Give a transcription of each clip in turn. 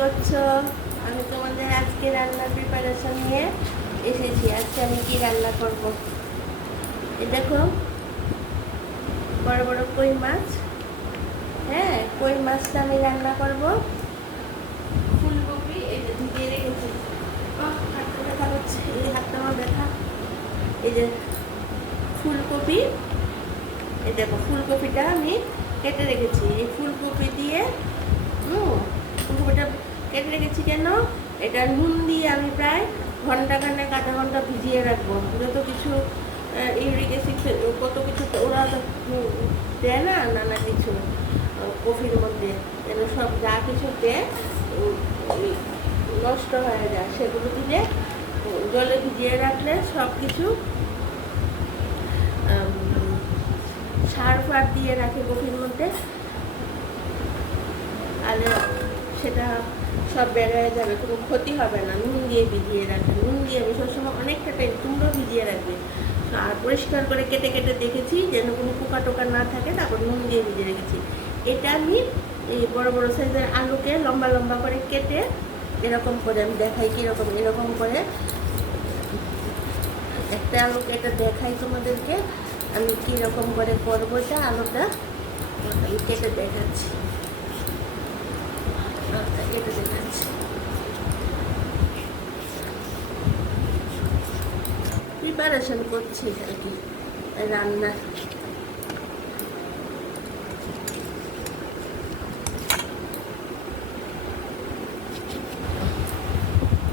করছো? আমি তোমাদের আজকে রান্নার প্রিপারেশন নিয়ে এসেছি। আজকে আমি কি রান্না করব? এই দেখো, বড় বড় কই মাছ। হ্যাঁ, কই মাছটা আমি রান্না করব। ফুলকপি এই যে ভিজিয়ে রেখেছি। হাতটা ব্যথা হচ্ছে, এই হাতটা আমার ব্যথা। এই যে ফুলকপি, এই দেখো ফুলকপিটা আমি কেটে রেখেছি। এই ফুলকপি দিয়ে ফুলকপিটা কেটে রেখেছি কেন? এটা নুন দিয়ে আমি প্রায় ঘন্টাখানেক আধা ঘন্টা ভিজিয়ে রাখবো। যত কিছু ইউরিক অ্যাসিড কত কিছু ওরা দেয় না, নানা কিছু কফির মধ্যে, যেন সব যা কিছু দেয় নষ্ট হয়ে যায়, সেগুলো দিলে জলে ভিজিয়ে রাখলে সব কিছু সার ফার দিয়ে রাখে কফির মধ্যে, আর সেটা সব বের হয়ে যাবে, কোনো ক্ষতি হবে না। নুন দিয়ে ভিজিয়ে রাখবে, নুন দিয়ে আমি সবসময় অনেকটা টাইম তোমরাও ভিজিয়ে রাখবে। আর পরিষ্কার করে কেটে কেটে দেখেছি যেন কোনো পোকা টোকা না থাকে, তারপর নুন দিয়ে ভিজিয়ে রেখেছি। এটা আমি এই বড় বড় সাইজের আলুকে লম্বা লম্বা করে কেটে এরকম করে আমি দেখাই কীরকম, এরকম করে একটা আলু কেটে দেখাই তোমাদেরকে আমি কীরকম করে করবো। এটা আলুটা আমি কেটে দেখাচ্ছি, কেটে দেখাচ্ছি। প্রিপারেশন করছি আর কি রান্না।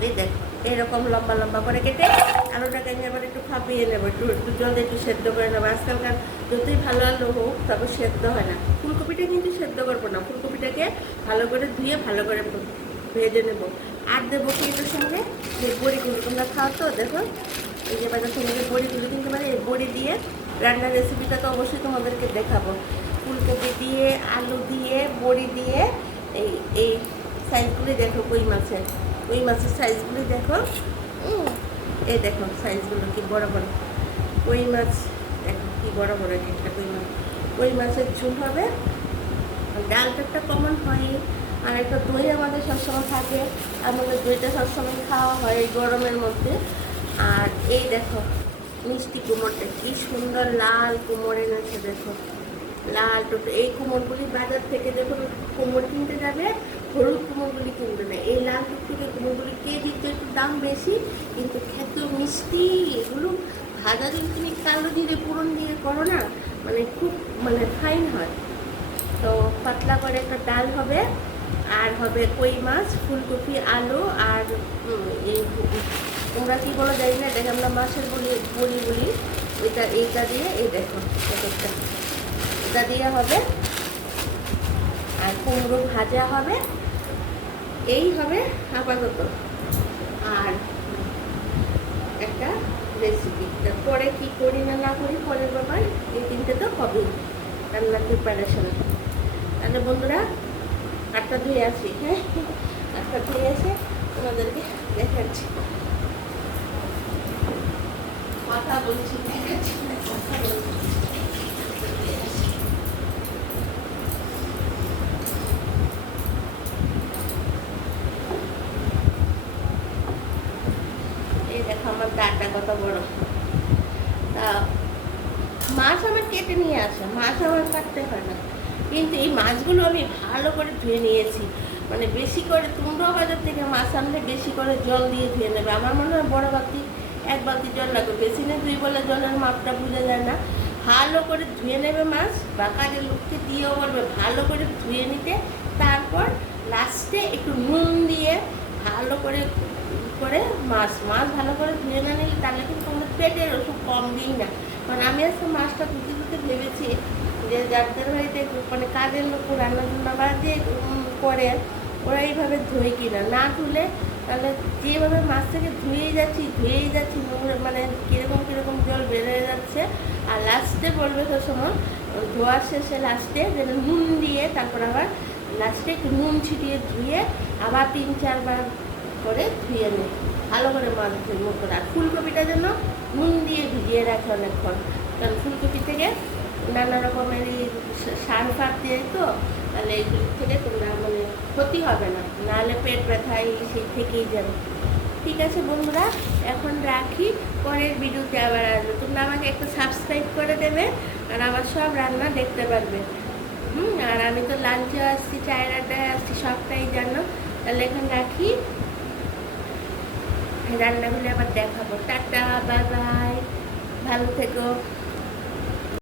এই দেখো এরকম লম্বা লম্বা করে কেটে আলুটাকে আমি আবার একটু ফাঁপিয়ে নেবো, একটু একটু জল দিয়ে একটু সেদ্ধ করে নেবো। আজকালকার যতই ভালো আলু হোক তারপর সেদ্ধ হয় না। ফুলকপিটা কিন্তু সেদ্ধ করবো না, ফুলকপিটাকে ভালো করে ধুয়ে ভালো করে ভেজে নেবো। আর দেবো কি এটার সঙ্গে যে বড়িগুলো, তোমরা খাও তো, দেখো এই যে বাজার সঙ্গে বড়িগুলো কিন্তু মানে এই বড়ি দিয়ে রান্নার রেসিপিটা তো অবশ্যই তোমাদেরকে দেখাবো। ফুলকপি দিয়ে, আলু দিয়ে, বড়ি দিয়ে এই এই সাইজগুলি দেখো, কই মাছের সাইজগুলি দেখো। এই দেখো সাইজগুলো কি বড় বড় কই মাছ, দেখো কি বড় বড় একটা কই মাছের ঝোল হবে। ডালটা একটা কমন হয়, আর একটা দই আমাদের সবসময় থাকে, আমাদের দইটা সবসময় খাওয়া হয় এই গরমের মধ্যে। আর এই দেখো মিষ্টি কুমড়টা কি সুন্দর লাল কুমড় এনেছে, দেখো লাল টোটো। এই কুমড়গুলি বাজার থেকে যখন কুমড় কিনতে যাবে হলুদ কুমড়গুলি কিনবে না, এই লাল টুকটুকে কুমড়গুলি কেজিতে একটু দাম বেশি কিন্তু খেতেও মিষ্টি। এগুলো ভাজা যদি তুমি কালো জিরে পুরন দিয়ে করো না, মানে খুব মানে ফাইন হয়। তো পাতলা করে একটা ডাল হবে, আর হবে কই মাছ, ফুলকপি, আলু, আর এই তোমরা কী বলো জানি না, দেখে আমরা মাছের বলি এইটা দিয়ে এই দেখো এটা দিয়ে হবে। আর কুমড়ো ভাজা হবে, এই হবে আপাতত। আর একটা রেসিপি, পরে কি করি না করি পরের ব্যাপার, এই তিনটে তো হবেই রান্নার প্রিপারেশন। তাহলে বন্ধুরা হাতটা ধুয়ে আসি, হ্যাঁ হাতটা ধুয়ে এসে তোমাদেরকে দেখাচ্ছি, কথা বলছি, দেখাচ্ছি কথা বলছি। এই দেখো আমার দাঁড়টা কত বড়। তা মাছ আমার কেটে নিয়ে আসে, মাছ আমার কাটতে হয় না, কিন্তু এই মাছগুলো আমি ভালো করে ধুয়ে নিয়েছি। মানে বেশি করে, তোমরাও বাজার থেকে মাছ আনলে বেশি করে জল দিয়ে ধুয়ে নেবে। আমার মনে হয় বড় বালতি, এক বালতি জল লাগবে, বেশি না ধুই বলে জলের মাপটা বোঝা যায় না। ভালো করে ধুয়ে নেবে মাছ, বা কাজের লোককে দিয়েও বলবে ভালো করে ধুয়ে নিতে। তারপর লাস্টে একটু নুন দিয়ে ভালো করে করে মাছ ভালো করে ধুয়ে না নিলে তাহলে কিন্তু তোমরা পেটের ওষুধ কম দিই না। মানে আমি আজকে মাছটা ধুতে ভেবেছি যে যাদের বাড়িতে মানে কাজের লোক রান্না টান্না বাড়িতে করে, ওরা এইভাবে ধুয়ে কিনা না ধুলে তাহলে যেভাবে মাছ থেকে ধুয়েই যাচ্ছি মানে কীরকম জল বেড়ে যাচ্ছে। আর লাস্টে বলবে তো সময় ধোয়ার শেষে লাস্টে যেন নুন দিয়ে, তারপর আবার লাস্টে একটু নুন ছিটিয়ে ধুয়ে আবার 3-4 বার করে ধুয়ে নিই, ভালো করে মাছ ধুয়ে মতো। আর ফুলকপিটা যেন নুন দিয়ে ভিজিয়ে রাখে অনেকক্ষণ, কারণ ফুলকপি থেকে নানা রকমের সার ফার দিয়ে তো, তাহলে এইগুলো থেকে তোমরা মানে ক্ষতি হবে না, নাহলে পেট ব্যথা সেই থেকেই যাবে। ঠিক আছে বন্ধুরা, এখন রাখি, পরের ভিডিওতে আবার আসবে। তোমরা আমাকে একটু সাবস্ক্রাইব করে দেবে আর আমার সব রান্না দেখতে পারবে। আর আমি তো লাঞ্চে আসছি, চায়ের আড্ডায় আসছি, সবটাই জানো। তাহলে এখন রাখি, রান্নাগুলো আবার দেখাবো। টাটা, বাই বাই, ভালো থেকো।